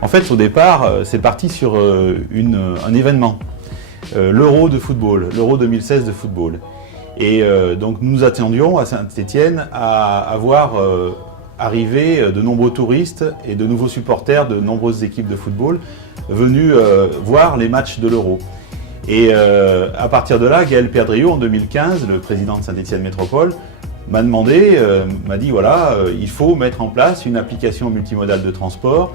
En fait, au départ, c'est parti sur un événement, l'Euro de football, l'Euro 2016 de football. Et donc nous attendions à Saint-Étienne à voir arriver de nombreux touristes et de nouveaux supporters de nombreuses équipes de football venus voir les matchs de l'Euro. Et à partir de là, Gaël Perdriau, en 2015, le président de Saint-Étienne Métropole, m'a dit voilà, il faut mettre en place une application multimodale de transport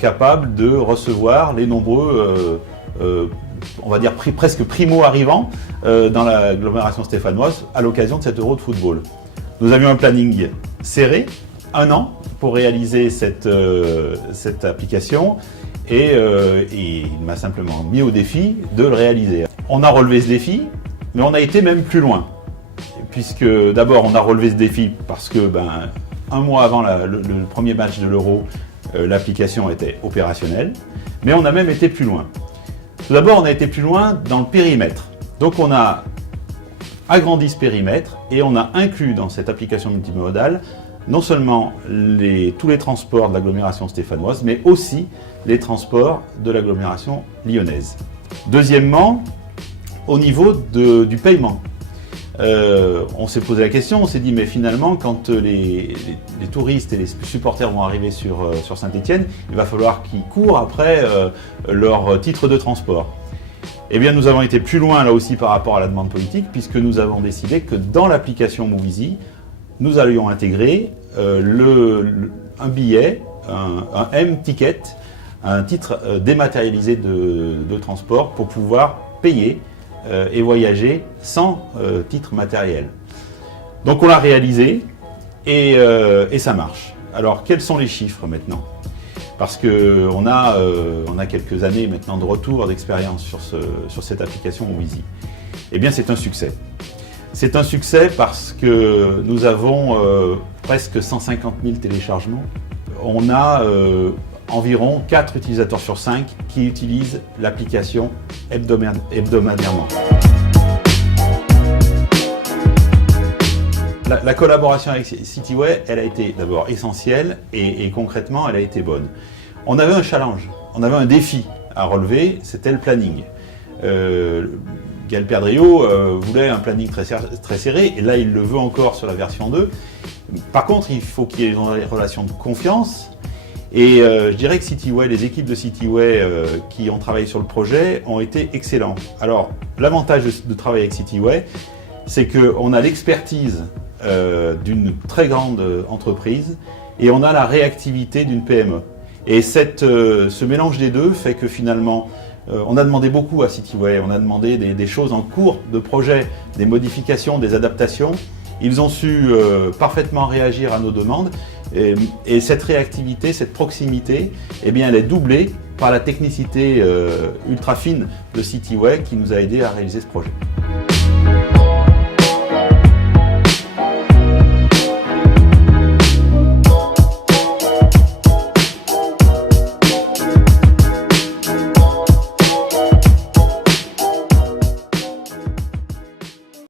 capable de recevoir les nombreux, on va dire presque primo-arrivants dans l'agglomération stéphanoise à l'occasion de cet Euro de football. Nous avions un planning serré, 1 an, pour réaliser cette application et il m'a simplement mis au défi de le réaliser. On a relevé ce défi, mais on a été même plus loin. Puisque d'abord on a relevé ce défi parce que 1 mois avant le premier match de l'Euro, l'application était opérationnelle, mais on a même été plus loin. Tout d'abord, on a été plus loin dans le périmètre. Donc on a agrandi ce périmètre et on a inclus dans cette application multimodale non seulement tous les transports de l'agglomération stéphanoise, mais aussi les transports de l'agglomération lyonnaise. Deuxièmement, au niveau du paiement. On s'est posé la question, on s'est dit mais finalement quand les touristes et les supporters vont arriver sur Saint-Étienne, il va falloir qu'ils courent après leur titre de transport. Eh bien nous avons été plus loin là aussi par rapport à la demande politique puisque nous avons décidé que dans l'application Movizy, nous allions intégrer un billet, un M-ticket, un titre dématérialisé de transport pour pouvoir payer et voyager sans titre matériel. Donc on l'a réalisé et ça marche. Alors quels sont les chiffres maintenant? Parce qu'on a quelques années maintenant de retour d'expérience sur cette application Movizy. Eh bien c'est un succès. C'est un succès parce que nous avons presque 150 000 téléchargements. On a environ 4 utilisateurs sur 5 qui utilisent l'application hebdomadairement. La collaboration avec Cityway, elle a été d'abord essentielle et concrètement, elle a été bonne. On avait un challenge, on avait un défi à relever, c'était le planning. Gaël Perdriau voulait un planning très serré, et là il le veut encore sur la version 2. Par contre, il faut qu'il y ait une relation de confiance. Et je dirais que Cityway, les équipes de Cityway qui ont travaillé sur le projet ont été excellents. Alors, l'avantage de travailler avec Cityway, c'est qu'on a l'expertise d'une très grande entreprise et on a la réactivité d'une PME. Et ce mélange des deux fait que finalement, on a demandé beaucoup à Cityway, on a demandé des choses en cours de projet, des modifications, des adaptations. Ils ont su parfaitement réagir à nos demandes et cette réactivité, cette proximité, eh bien, elle est doublée par la technicité ultra fine de Cityway qui nous a aidé à réaliser ce projet.